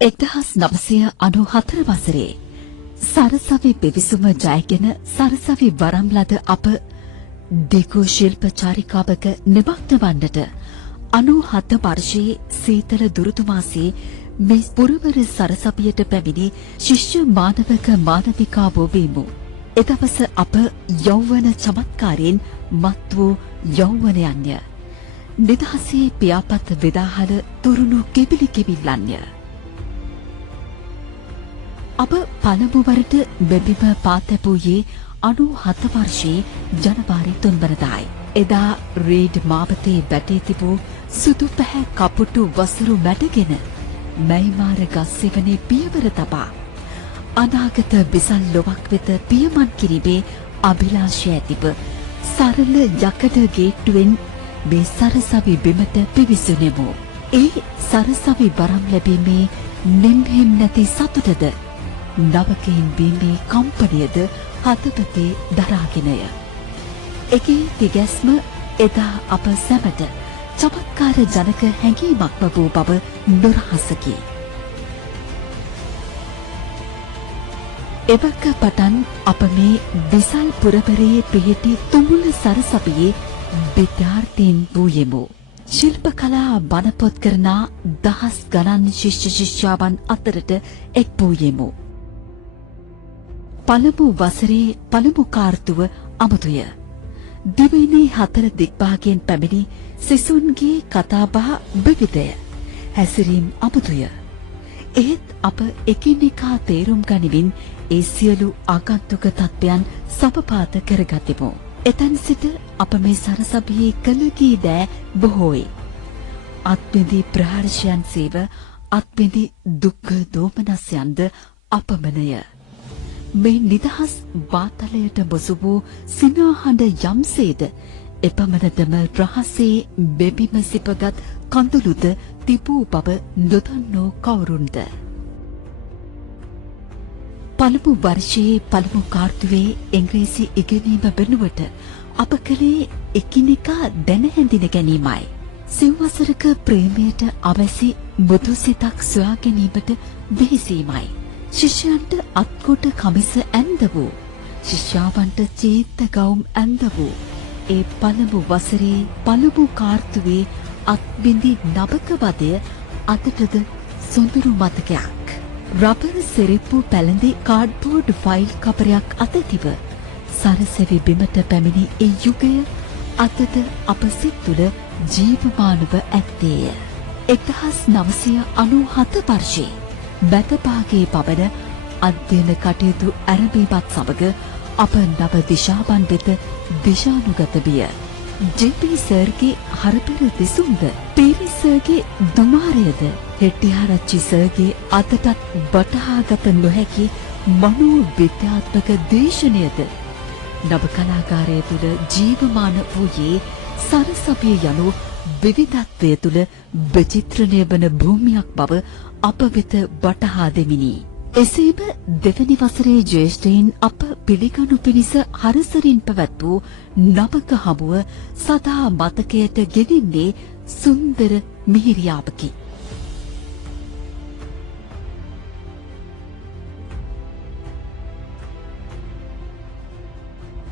1994 වසරේ සරසවි පිවිසුම ජයගෙන සරසවි වරම් ලද අප දිගු ශිල්ප චාරිකාවක නිමග්න වන්නට 97 වර්ෂයේ සීතල දුරුතු මාසයේ මේ පුරවර සරසවියට පැමිණි ශිෂ්‍ය මානවක මානවිකාවෝ වීමු. එදවස අප යෞවන චමත්කාරයෙන් මත් වූ යෞවනයන්ය. නිදහසේ පියාපත් විදාහල තුරුණු කිබිලි කිබිල්ලන්ය. අප පළමුවරට මෙබිම පාතැපුයේ 97 වර්ෂයේ ජනවාරි 3 වනදායි. එදා රීඩ් මාවතේ වැටී තිබූ සුදු පැහැ කපුටු වසරු මැඩගෙන මැයිමාර ගස්සෙවනේ පියවර තබා අනාගත විසල් ලොවක් වෙත පියමන් කිරීමේ අභිලාෂය ඇතිව සරල යකඩ ගේට්ටුවෙන් මේ සරසවි බිමට පිවිසුනෙමු. ඒ සරසවි වරම් ලැබීමේ නිම්හෙම් නැති සතුටද නවකයින් බීමේ කම්පනයද හදවතේ දරාගෙනය. එකී තිගැස්ම එදා අප සැමට චමත්කාර ජනක හැඟීමක්ම වූ බව නොරහසකි. එවක පටන් අප මේ විසල් පුරවරයේ පිහිටි තුමුල සරසවියේ විද්‍යාර්ථීන් වූයෙමු. ශිල්ප කලා බණපොත් කරන දහස් ගණන් ශිෂ්‍ය ශිෂ්‍යාවන් අතරට එක් වූයෙමු. පළමු වසරේ පළමු කාර්තුව අමුතුය. දිවයිනේ 4 දිග්භාගයෙන් පැමිණි සිසුන්ගේ කතාබහ විවිධය. හැසිරීම් අමුතුය. එහෙත් අප එකිනෙකා තේරුම් ගනිමින් ඒ සියලු ආගන්තුක තත්ත්වයන් සමපාත කරගතිමු. එතැන් සිට අප මේ සරසවියේ කළගී දෑ බොහෝයි. අත්බිඳි ප්‍රහර්ෂයන් සේව අත්බිඳි දුක්ඛ දෝමනස්යන්ද අපමණය. මේ නිදහස් වාතලයට බොසු වූ සිනාහඬ යම්සේද එපමණටම රහසේ බෙබිම සිපගත් කඳුළුද තිබූ බව නොදන්නෝ කවුරුන්ද? පළමු වර්ෂයේ පළමු කාර්තුවේ ඉංග්‍රීසි ඉගෙනීම වෙනුවට අප කලේ එකිනෙකා දැන හැඳින ගැනීමයි. සිව්වසරක ප්‍රේමයට අවැසි මුදු සිතක් සොයා ගැනීමට වෙහෙසීමයි. ශිෂ්‍යයන්ට අත්කොට කමිස ඇන්ද වූ ශිෂ්‍යාවන්ට චීත්ත ගවුම් ඇන්ද වූ ඒ පළමු වසරේ පළමු කාර්තුවේ අත්බිඳි නවක වදය අදටද සොඳුරු මතකයක්. රබර් සෙරිප්පු පැළඳි කාඩ්බෝඩ් ෆයිල් කපරයක් අතතිව සරසවි බිමට පැමිණි ඒ යුගය අදද අප සිත් තුළ ජීවමානව ඇත්තේය. 1997 වර්ෂයේ බැතපාගේ පවන අධ්‍යයන කටයුතු ආරම්භීමත් සමග අප නව දිශාවන් වෙත දිශානුගත විය. ජේ.පී. සර්ගේ හරපෙර දෙසුම්ද, පීරි සර්ගේ දුමාරයද, හෙට්ටිආරච්චි සර්ගේ අතටත් වටහාගත නොහැකි මනෝ විද්‍යාත්මක දේශනයද නව කලාකාරය තුළ ජීවමාන වූයේ සරසවිය යනු විවිධත්වය තුළ විචිත්‍රණය වන භූමියක් බව අප වෙත වටහා දෙමිනි. එසේම දෙවැනි වසරේ ජ්‍යෙෂ්ඨයින් අප පිළිගනු පිණිස හරසරින් පැවැත් වූ නවක හමුව සදා මතකයට ගෙනින්නේ සුන්දර මිහිරියාවකි.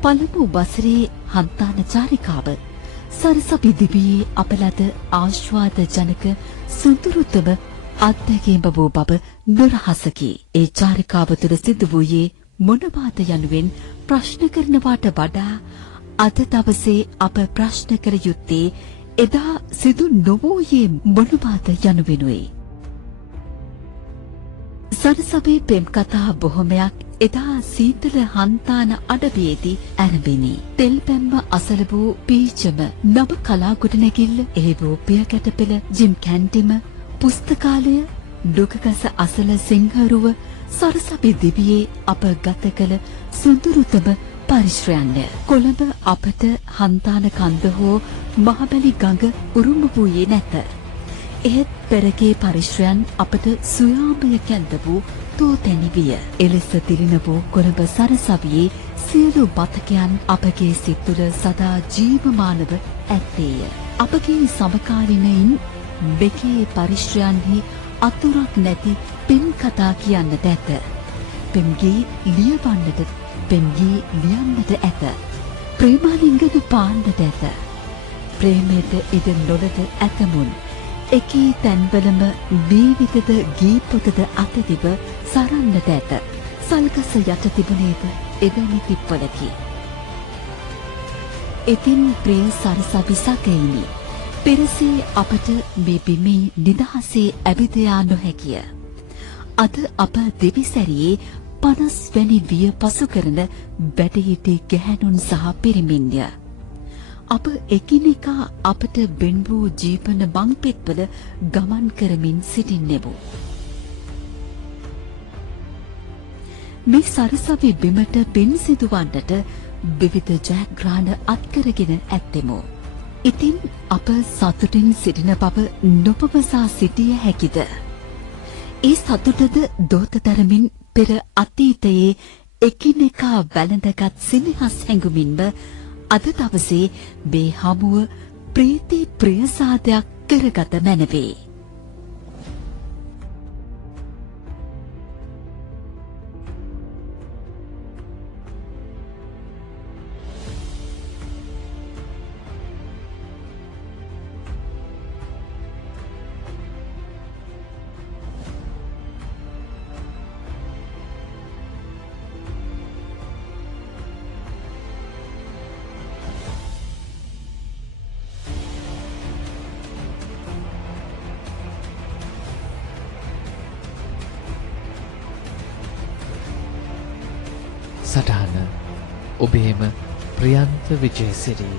පළමු වසරේ හන්තාන චාරිකාව සරසවි දිවියේ අපලද ආශ්වාද ජනක සුන්දරතම අත්දැකීම වූ බව නොරහසකි. ඒ චාරිකාව තුළ සිදු වූයේ මොනවාද යනුවෙන් ප්‍රශ්න කරනවාට වඩා අද දවසේ අප ප්‍රශ්න කර යුත්තේ එදා සිදු නොවූයේ මොනවාද යනුවෙනුයි. සරසවියේ පෙම් කතා බොහොමයක් එදා සීතල හන්තාන අඩවියේදී ආරම්භිනි. තෙල් පැම්ම අසල වූ පීචම නව කලා ගොඩනැගිල්ල එහි වූ පියකැටපෙළ ජිම් කැන්ටිම පුස්තකාලය ඩුකගස අසල සිංහරුව සරසවි දිවියේ අප ගත කළ සුන්දරතම පරිශ්‍රයන්ය. කොළඹ අපට හන්තාන කන්ද හෝ මහබැලි ගඟ උරුම වූයේ නැත. එහෙත් පෙරගේ පරිශ්‍රයන් අපට සුයාමය කැඳ වූ තෝතැනි විය. එලෙස තිරින වූ කොළඹ සරසවියේ සියලු මතකයන් අපගේ සිත් තුළ සදා ජීවමානව ඇත්තේය. අපගේ සමකාලීනයින් මෙකී පරිශ්‍රයන්හි අතුරක් නැති පෙම් කතා කියන්නට ඇත. පෙම්ගේ ලියවන්නට පෙම්ගේ ලියන්නට ඇත. ප්‍රේමාලිංගන පාන්නට ඇත. ප්‍රේමයට ඉඩ නොලද ඇතමුන් එකී තැන්වලම වේවිතද ගී පොතද අතදිව සරන්නට ඇත. සල්ගස යට තිබුණේද එවැනි තිප්පලකි. ඉතින් ප්‍රිය සරසවි සකයිනි. පෙරසේ අපට මේ බිමේ නිදහසේ ඇවිද යා නොහැකිය. අද අප දෙවිසැරියේ 50 වැනි විය පසු කරන වැඩිහිටි ගැහැණුන් සහ පිරිමින්ය. අප එකිනෙකා අපට බෙන් වූ ජීවන මංපෙත්වල ගමන් කරමින් සිටින්නෙමු. මේ සරසවි බිමට පින් සිදුවන්නට විවිධ ජයග්‍රහණ අත්කරගෙන ඇත්තෙමු. ඉතින් අප සතුටින් සිටින බව නොපවසා සිටිය හැකිද? ඒ සතුටද දෝතතරමින් පෙර අතීතයේ එකිනෙකා වැළඳගත් සිනහස් හැඟුමින්ම අද දවසේ මේ හමුව ප්‍රීති ප්‍රියසාදයක් කරගත මැනවේ. සටහන ඔබේම ප්‍රියන්ත විජේසිරි